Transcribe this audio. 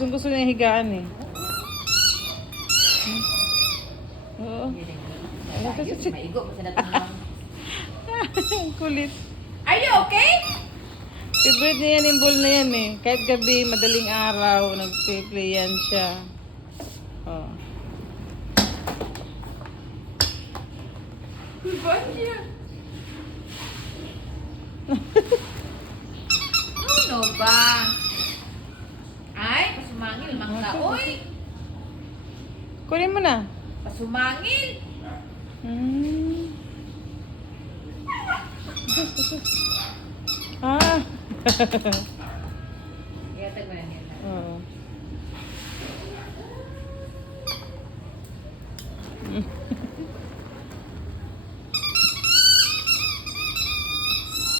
Gusto niya higaan eh. Oo. Ayos, maigo pa sa natang. Ang kulit. Are you okay? Favorite niya yan yung ball na yan eh. Kahit gabi, madaling araw, nag-play yan siya. Oh. Banya. Ano ba? Ay, pasumangil mang ka. Uy! Kunin mo na. Pasumangil! Ah.